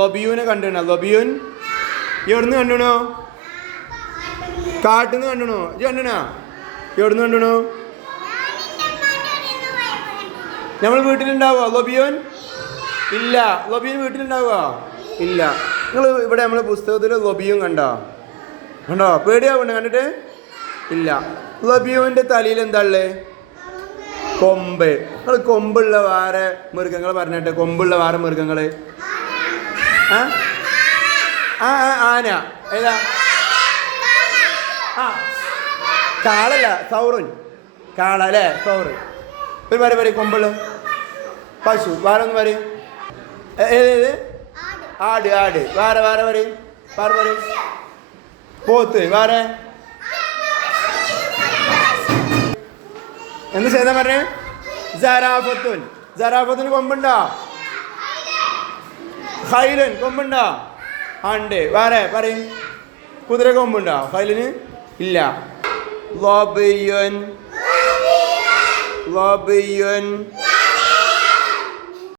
ലൊബിയൂനെ കണ്ടുണോ? ലൊബിയൂൻ എവിടുന്ന് കണ്ടുണോ? കാട്ടിന്ന് കണ്ടുണോ? ഇത് കണ്ടുണോ? എവിടുന്ന് കണ്ടുണോ? നമ്മൾ വീട്ടിലുണ്ടാവോ ലൊബിയോൻ? ഇല്ല. ലൊബിയോൻ വീട്ടിലുണ്ടാവോ? ഇല്ല. നിങ്ങൾ ഇവിടെ നമ്മളെ പുസ്തകത്തിൽ ലൊബിയോൻ കണ്ടോ? പേടിയാവുണ്ടോ കണ്ടിട്ട്? ഇല്ല. ലൊബിയോന്റെ തലയിൽ എന്താ ഉള്ളത്? കൊമ്പ്. നിങ്ങൾ കൊമ്പുള്ള വേറെ മൃഗങ്ങൾ പറഞ്ഞിട്ട്, കൊമ്പുള്ള വേറെ മൃഗങ്ങള്. ആന ഏതാ? കാളല്ല, സൗറുൻ. കാള അല്ലേ? സൗറ്. ഒരു പറയും കൊമ്പുള്ള പശു. വേറെ ഒന്ന് പറയും. ഏത്? ആട്. ആട്. വേറെ പറയും. പോത്ത്. വേറെ എന്ത് ചെയ്താ പറഞ്ഞേ? ജറാഫത്തുൻ. ജറാഫത്തിന് കൊമ്പുണ്ടോ? ഖൈലുൻ കൊമ്പുണ്ടോ? ഉണ്ട്. വേറെ പറയും. കുതിര കൊമ്പുണ്ടോ ഖൈലിന്? ഇല്ല. ലൊബിയുൻ.